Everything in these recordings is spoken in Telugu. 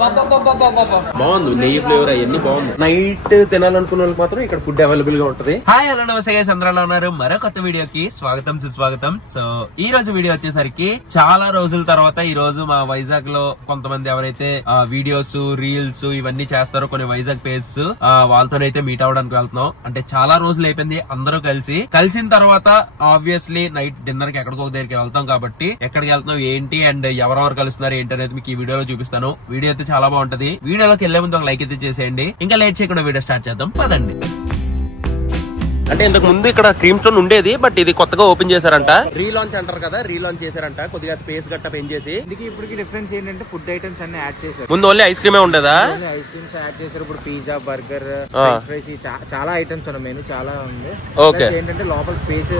బాగుంది, నెయ్యి ఫ్లేవర్ అవన్నీ బాగుంది. నైట్ తినాలనుకున్న వాళ్ళకి మాత్రం ఇక్కడ ఫుడ్ అవైలబుల్ గా ఉంటది. హాయ్ హలో నమస్తే గైస్, అందరూ ఎలా ఉన్నారు? మరో కొత్త వీడియోకి స్వాగతం సుస్వాగతం. సో ఈ రోజు వీడియో వచ్చేసరికి చాలా రోజుల తర్వాత ఈ రోజు మా వైజాగ్ లో కొంతమంది ఎవరైతే వీడియోస్ రీల్స్ ఇవన్నీ చేస్తారో కొన్ని వైజాగ్ పేజెస్ వాళ్ళతోనైతే మీట్ అవ్వడానికి వెళ్తున్నాం. అంటే చాలా రోజులు అయిపోయింది అందరూ కలిసిన తర్వాత ఆబ్వియస్లీ నైట్ డిన్నర్ కి ఎక్కడికో దగ్గరికి వెళ్తాం. కాబట్టి ఎక్కడికి వెళ్తున్నాం ఏంటి అండ్ ఎవరెవరు కలుస్తున్నారు ఏంటి అనేది మీకు ఈ వీడియోలో చూపిస్తాను. వీడియో అయితే చాలా బాగుంటది. వీడియోలోకి వెళ్లే ముందు ఒక లైక్ అయితే చేసేయండి. ఇంకా లేట్ చేయకుండా వీడియో స్టార్ట్ చేద్దాం పదండి. అంటే ఇంతకు ముందు ఇక్కడ క్రీమ్ స్టోన్ ఉండేది, బట్ ఇది కొత్తగా ఓపెన్ చేశారంట. రీలాంచ్ అంటారు కదా, రీలాంచ్ చేశారంట. కొద్దిగా స్పేస్ గట్ట పెంచేసి. ఇప్పుడు డిఫరెన్స్ ఏంటంటే ఫుడ్ ఐటమ్స్ అన్ని యాడ్ చేశారు. ముందు ఓన్లీ ఐస్ క్రీమే ఉండేదా? ఐస్ క్రీమ్స్ యాడ్ చేశారు. ఇప్పుడు పిజ్జా, బర్గర్, ఫ్రైస్ చాలా ఐటమ్స్ ఉన్నాయి. మెనూ చాలా ఉంది. ఓకే, ఏంటంటే లోపల స్పేస్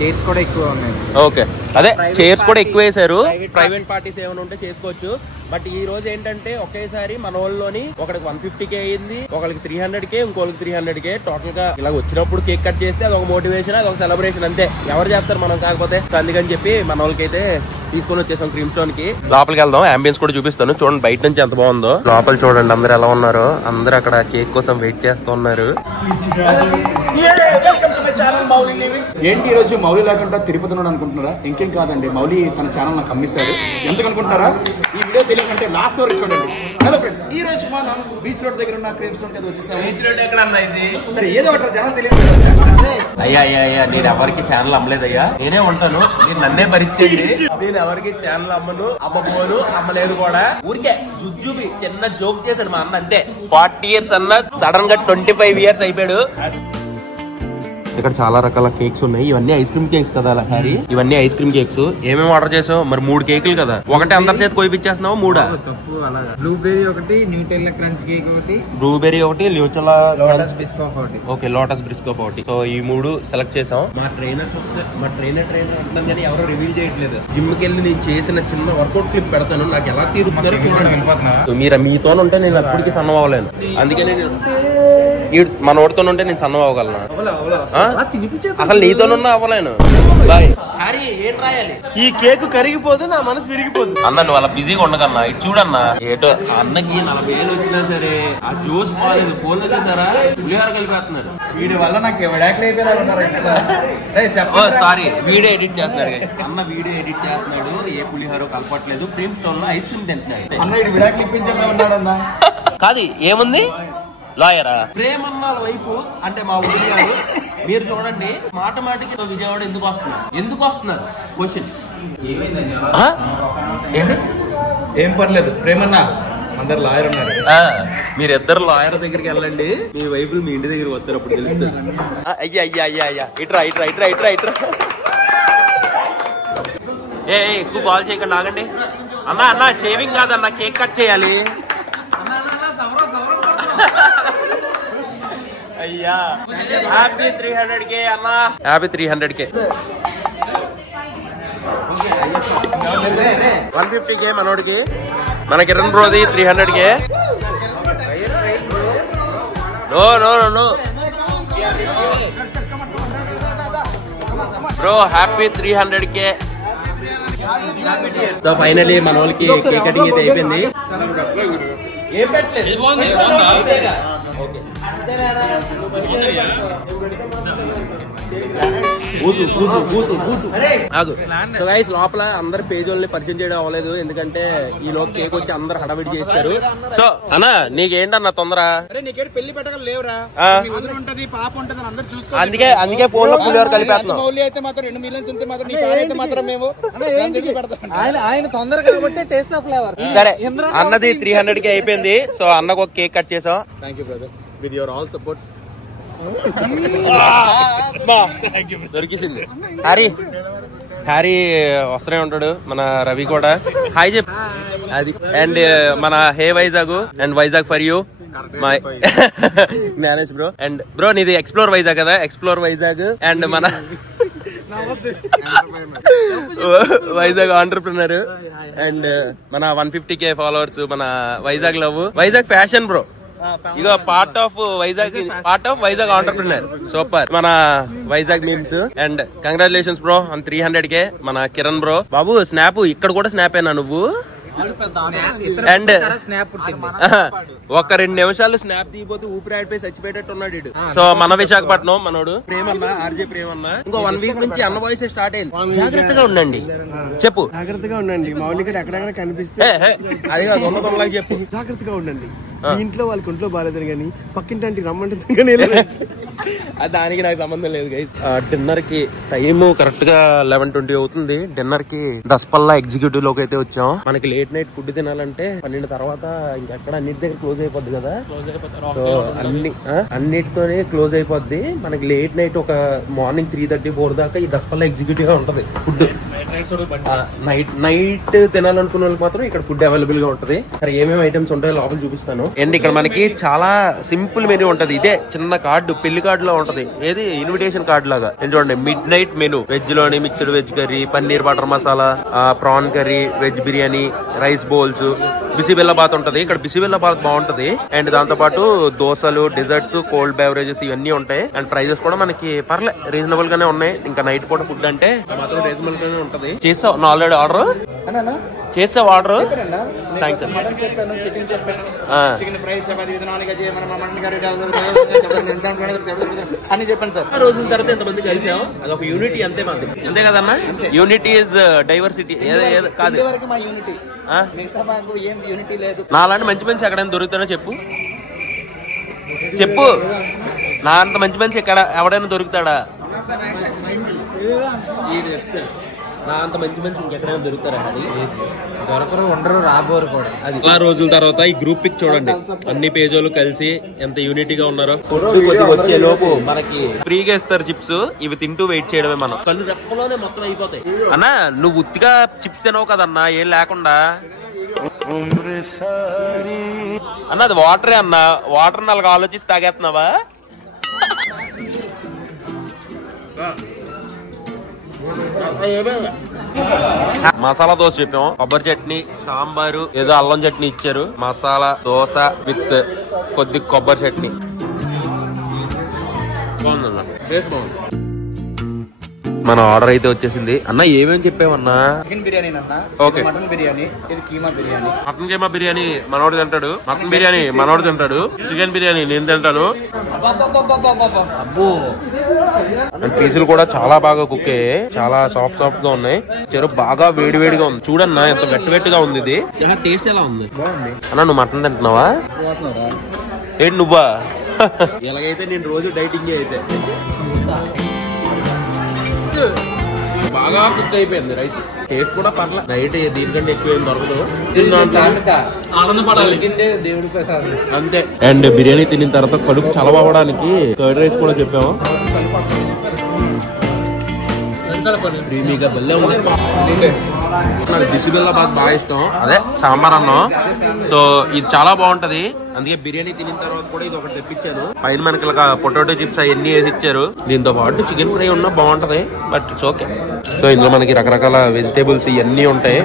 చైర్స్ కూడా ఎక్కువ ఉన్నాయి. ఓకే, అదే చైర్స్ కూడా ఎక్కువ వేసారు. ప్రైవేట్ పార్టీస్ ఏమైనా ఉంటే చేసుకోవచ్చు. బట్ ఈ రోజు ఏంటంటే ఒకేసారి మన వాళ్ళలోని ఒకరికి 150K అయింది, ఒకరికి 300K, ఇంకోరికి 300K. టోటల్ గా ఇలా వచ్చినప్పుడు కేక్ కట్ చేస్తే అది ఒక మోటివేషన్, అది ఒక సెలబ్రేషన్ అంతే. ఎవరు చేస్తారు మనం కాకపోతే. అందుకని చెప్పి మన వాళ్ళకి అయితే తీసుకొని వచ్చేసాం క్రీమ్ స్టోన్ కి. లోపలికి వెళ్దాం, అంబియన్స్ కూడా చూపిస్తాను. చూడండి బయట నుంచి ఎంత బాగుందో. లోపల చూడండి అందరు ఎలా ఉన్నారో. అందరు అక్కడ కేక్ కోసం వెయిట్ చేస్తూ ఉన్నారు. ఏంటి ఈ రోజు మౌలి లేకుండా తిరుపతి ఉన్నాడు అనుకుంటున్నారా? ఇంకేం కాదండి, మౌలి తన ఛానల్ నాకు అమ్మిస్తాడు. ఎందుకు అనుకుంటారా? ఈ వీడియో తెలియకంటే లాస్ట్ వరకు చూడండి. హలో ఫ్రెండ్స్, ఈ రోజు మనం బీచ్ రోడ్ దగ్గర ఉన్న క్రీమ్ స్టోన్ కదా వచ్చేసాం. బీచ్ రోడ్ ఎక్కడ అన్నా ఇది? సరే ఏదో ఒకటి జనం తెలియదు. అయ్యా నేను ఎవరికి ఛానల్ అమ్మలేదయ్యా, నేనే ఉంటాను. నేను నన్నే పరిచయండి. నేను ఎవరికి ఛానల్ అమ్మను, అమ్మబోను, అమ్మలేదు కూడా. ఊరికే జుజుబి చిన్న జోక్ చేశాడు మా అన్న అంతే. 40 years అన్న సడన్ గా 25 years అయిపోయాడు. ఇక్కడ చాలా రకాల కేక్స్ ఉన్నాయి. ఇవన్నీ ఐస్ క్రీమ్ కేక్స్ కదా హ్యారీ? ఇవన్నీ ఐస్ క్రీమ్ కేక్స్. ఏమేమి ఆర్డర్ చేసావు మరి? 3 కేకులు కదా, ఒకటి అందరి చేతి కోయిపించేస్తున్నావు. 3 తప్పు. అలాగా బ్లూబెర్రీ ఒకటి, న్యూటెల్లా క్రంచ్ కేక్ ఒకటి, బ్లూబెర్రీ ఒకటి, న్యూటెల్లా లోటస్ బిస్కట్ ఒకటి. ఓకే, లోటస్ బిస్కట్ ఒకటి. సో ఈ 3 సెలెక్ట్ చేసాం. మా ట్రైనర్ అంటున్నాను కానీ ఎవరో రివీల్ చేయట్లేదు. జిమ్ కి వెళ్ళి నేను చేసిన చిన్న వర్కౌట్ క్లిప్ పెడతాను, నాకు ఎలా తీరుతున్నారో చూడండి. మీరు మీతో ఉంటే నేను అప్పటికి సన్నం అవ్వలేను. అందుకనే మన ఓడితో ఉంటే నేను సన్నం అవ్వగలను. అసలు నీతోనున్నా అవ్వలేను. బాయ్. ఏం రాయాలి? ఈ కేక్ కరిగిపోదు, నా మనసు విరిగిపోదు. అన్న నువ్వు అలా బిజీగా ఉండకన్నా. ఇటు చూడన్నా, ఏటో అన్నకి 40,000 వచ్చినా సరే ఆ జ్యూస్ పోలేదు. ఫోన్ లో చూసారా పులిహోర కలిపేస్తున్నారు. వీడి వల్ల నాకు సారీ, వీడియో ఎడిట్ చేస్తున్నారు. అన్న వీడియో ఎడిట్ చేస్తున్నాడు, ఏ పులిహోర కలపట్లేదు. క్రీమ్ స్టోన్ లో ఐస్ క్రీమ్ తింటున్నాడు. అన్న వీడు విడాకులు ఇప్పించే ఉన్నాడన్నా. కాదు ఏముంది లాయరా? ప్రేమన్నాళ్ళ వైఫ్ అంటే మా ఊరి గారు. మీరు చూడండి మాటికి విజయవాడ ఎందుకు వస్తున్నారు క్వశ్చన్. ఏం పర్లేదు, ప్రేమన్నా అందరు లాయర్ ఉన్నారు. మీరిద్దరు లాయర్ దగ్గరికి వెళ్ళండి, మీ వైపులు మీ ఇంటి దగ్గరికి వస్తారు. అప్పుడు తెలుస్తుంది. అయ్యా ఇట్రా ఎక్కువ బాల్ చేయకండి, ఆగండి. అన్న షేవింగ్ కాదన్న, కేక్ కట్ చేయాలి. అయ్యా హ్యాపీ 300K అన్నా, హ్యాపీ 300K. 150K మనోడికి, మన కిరణ్ బ్రోది 300K. No bro, happy 300K. So finally మన వాళ్ళకి కేక్ కటింగ్ అయితే అయిపోయింది. ఏం పెట్టలేదు. లోపల అందరు పేజీలని పరిచయం చేయడం అవ్వలేదు, ఎందుకంటే ఈ లోపు కేక్ వచ్చి అందరు హడావిడి చేస్తారు. సో అన్నా నీకేంటన్నా తొందర? పెళ్లి పెట్టగల లేవురా, పాప ఉంటుంది అందరూ చూసుకో. అందుకే ఫోన్ లో పులిహోర కలిపేస్తున్నాం. అయితే మాత్రం 2 మిలియన్స్ ఉంటే మాత్రం మేము ఆయన తొందర కాబట్టి టేస్ట్ ఆఫ్ ఫ్లేవర్. సరే అన్నది 300K అయిపోయింది. సో అన్నకు ఒక కేక్ కట్ చేసాం. Thank you brother, with your all support. దొరికిసింది. హ్యారీ వస్తూనే ఉంటాడు. మన రవి కూడా హాయ్ చెప్పు. అది అండ్ మన hey Vizag and Vizag for you my Gnanesh bro. And bro నీది ఎక్స్ప్లోర్ వైజాగ్ కదా, ఎక్స్ప్లోర్ వైజాగ్. అండ్ మన వైజాగ్ ఆంటర్ప్రినర్ అండ్ మన 150K ఫాలోవర్స్, మన Vizag love, Vizag fashion bro. ఇదో part of Vizag entrepreneur. Super. మన Vizag memes and congratulations bro on 300K. మన కిరణ్ బ్రో. బాబు స్నాప్ ఇక్కడ కూడా స్నాప్ అయినా నువ్వు? అండ్ స్నాప్ పుట్టింది. ఒక 2 నిమిషాలు స్నాప్ తీయబోతే ఊపిరాడిపోయి చచ్చిపోయేటట్టు ఉన్నాడు. సో మన విశాఖపట్నం మనోడు ప్రేమన్న, ఆర్జే ప్రేమన్న. ఇంకో 1 వీక్ నుంచి అన్న వాయిస్ స్టార్ట్ అయింది. జాగ్రత్తగా ఉండండి. చెప్పు. జాగ్రత్తగా ఉండండి. మౌలిక ఎక్కడెక్కడ కనిపిస్తే అది దొంగలాగా చెప్పు. జాగ్రత్తగా ఉండండి. మీ ఇంట్లో వాళ్ళకి ఒంట్లో బాగాలేదు కానీ పక్కింటి రమ్మంటుంది కానీ దానికి నాకు సంబంధం లేదు గైస్. డిన్నర్ కి టైం కరెక్ట్ గా 11:20 అవుతుంది. డిన్నర్ కి దస్పల్లా ఎగ్జిక్యూటివ్ లోకి అయితే వచ్చాం. మనకి లేట్ నైట్ ఫుడ్ తినాలంటే 12 తర్వాత ఇంకెక్కడ అన్నిటి దగ్గర క్లోజ్ అయిపోద్ది కదా. సో అన్నిటితోనే క్లోజ్ అయిపోద్ది. మనకి లేట్ నైట్ ఒక మార్నింగ్ 3:30, 4 దాకా ఈ దస్పల్లా ఎగ్జిక్యూటివ్ గా ఉంటది ఫుడ్. నైట్ తినాలనుకున్న వాళ్ళకి మాత్రం ఇక్కడ ఫుడ్ అవైలబుల్ గా ఉంటది. ఇక్కడ ఏమేమి ఐటమ్స్ ఉంటాయో లోపల చూపిస్తాను. అండ్ ఇక్కడ మనకి చాలా సింపుల్ మెనూ ఉంటది. ఇదే చిన్న కార్డు, పెళ్లి కార్డు లో ఉంటది. ఏది ఇన్విటేషన్ కార్డు లాగా. చూడండి, మిడ్ నైట్ మెనూ. వెజ్ లోని mixed veg curry, paneer butter masala, prawn curry, veg biryani, rice bowls, bisibele bath ఉంటది. ఇక్కడ బిసిబెల్లా బాత్ బాగుంటది. అండ్ దాంతో పాటు దోసలు, డెజర్ట్స్, కోల్డ్ బెవరేజెస్ ఇవన్నీ ఉంటాయి. అండ్ ప్రైజెస్ కూడా మనకి పర్లే రీజనబుల్ గానే ఉన్నాయి. ఇంకా నైట్ పూట ఫుడ్ అంటే మాత్రం రీజనబుల్ గానే ఉంటది. చేసావు నా ఆల్రెడీ ఆర్డర్? చేసావు order? Thanks. Chicken fry, chapati, mutton curry అన్ని చెప్పండి సార్. రోజుల తర్వాత ఎంతమంది కలిసాం, అదొక యూనిటీ అంతే మాది. అంతే కదన్నా? Unity is diversity. కాదు మా యూనిటీ, మిగతా మాకు ఏం యూనిటీ లేదు. నాలాంటి మంచి మంచి ఎక్కడైనా దొరుకుతానో చెప్పు. చెప్పు, నా అంత మంచి మంచి ఎక్కడ ఎవడైనా దొరుకుతాడా? నా అంత మంచి మంచి ఇంకెక్కడైనా దొరుకుతారా? అది దొరకరు, ఉండరు, రాబోరు కూడా. అది చాలా రోజుల తర్వాత ఈ గ్రూప్ పిక్ చూడండి. అన్ని పేజోలు కలిసి ఎంత యూనిటీగా ఉన్నారో. వచ్చే లోపు మనకి ఫ్రీగా ఇస్తారు చిప్స్. ఇవి తింటూ వెయిట్ చేయడమే. మనం కళ్ళు రెప్పలోనే మొత్తం అయిపోతాయి. అన్నా నువ్వు ఉత్తిగా చిప్స్ తినవు కదన్నా, ఏం లేకుండా. అన్న అది వాటరే అన్న. వాటర్ 4 ఆలోచిస్తే తాగేస్తున్నావా? మసాలా దోశ చెప్పాము. కొబ్బరి చట్నీ, సాంబారు, ఏదో అల్లం చట్నీ ఇచ్చారు. మసాలా దోశ విత్ కొద్ది కొబ్బరి చట్నీ. బాగుందన్న, టేస్ట్ బాగుంది. మన ఆర్డర్ అయితే వచ్చేసింది. అన్న ఏమేమి చెప్పావన్నా? చికెన్ బిర్యానీ అన్న, ఓకే. మటన్ బిర్యానీ, ఇది కీమా బిర్యానీ. మటన్ కీమా బిర్యానీ మనోడు తింటాడు, మటన్ బిర్యానీ మనోడు తింటాడు, చికెన్ బిర్యానీ నేను తింటాను. పీసులు కూడా చాలా బాగా కుక్ అయ్యాయి. చాలా సాఫ్ట్ సాఫ్ట్ గా ఉన్నాయి. చెరువు బాగా వేడి వేడిగా ఉంది. చూడన్నా ఎంత వెట్ వెట్టిగా ఉంది ఇది. టేస్ట్ ఎలా ఉంది అన్న? నువ్వు మటన్ తింటున్నావా? ఏంటి నువ్వా? ఎలాగైతే నేను రోజు డైటింగ్ అయితే బాగా కుక్ అయిపోయింది రైస్. టేస్ట్ కూడా పర్లేదు. నైట్ దీనికంటే ఎక్కువ ఏం దొరకదు. ఆనందపడాలి, దేవుడి ప్రసాదం అంతే. అండ్ బిర్యానీ తిన్న తర్వాత కడుపు చలవడానికి కర్డ్ రైస్ కూడా చెప్పాము. క్రీమీగా బల్లే ఉంది. నాకు బిసిబెల్లా బాగా ఇష్టం. అదే సాంబార్ అన్నం. సో ఇది చాలా బాగుంటది. అందుకే బిర్యానీ తిన్న తర్వాత కూడా ఇది ఒకటి తెప్పించాను. పైన మనకి పొటాటో చిప్స్ అవన్నీ వేసి ఇచ్చారు. దీంతో పాటు చికెన్ ఫ్రై ఉన్నా బాగుంటది, బట్ ఇట్స్ ఓకే. సో ఇందులో మనకి రకరకాల వెజిటేబుల్స్ ఇవన్నీ ఉంటాయి.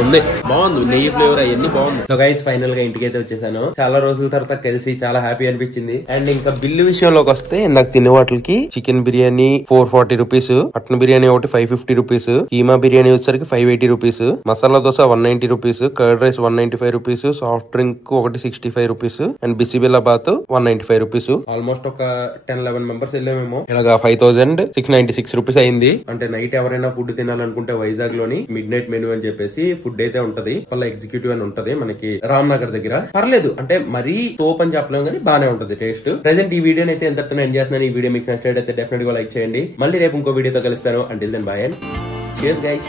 ఉంది, బాగుంది. నెయ్యి ఫ్లేవర్ అవన్నీ బాగుంది. సో గైస్ ఫైనల్ గా ఇంటికి అయితే వచ్చేసాను. చాలా రోజుల తర్వాత కలిసి చాలా హ్యాపీ అనిపించింది. అండ్ ఇంకా బిల్లు విషయంలోకి వస్తే ఇందాక తినే వాటికి chicken biryani 440 rupees, mutton biryani ఒకటి 550 రూపీస్, కీమా బిర్యానీ వచ్చేసరికి 580 rupees, masala dosa 190 rupees, curd rice 195 rupees, soft drink ఒకటి 65 rupees, and bisibele bath 195 rupees. Almost ఒక 10-11 మెంబర్స్ వెళ్ళామేమో. ఇలాగా 5696 రూపీస్ అయింది. అంటే నైట్ ఎవరైనా ఫుడ్ తినాలనుకుంటే వైజాగ్ లోని మిడ్ నైట్ మెనూ అని చెప్పేసి ఫుడ్ అయితే ఉంటది. వాళ్ళ ఎగ్జిక్యూటివ్ అని ఉంటది మనకి రామ్ నగర్ దగ్గర. పర్లేదు, అంటే మరీ తోప్ అని చెప్పలేం కానీ బానే ఉంటది టేస్ట్. ప్రెసెంట్ ఈ వీడియోని అయితే ఎంతతో ఎండ్ చేస్తున్నాను. ఈ వీడియో మీకు నచ్చినట్లయితే డెఫినెట్ గా లైక్ చేయండి. మళ్ళీ రేపు ఇంకో వీడియోతో కలుస్తాను. Until then bye and cheers guys.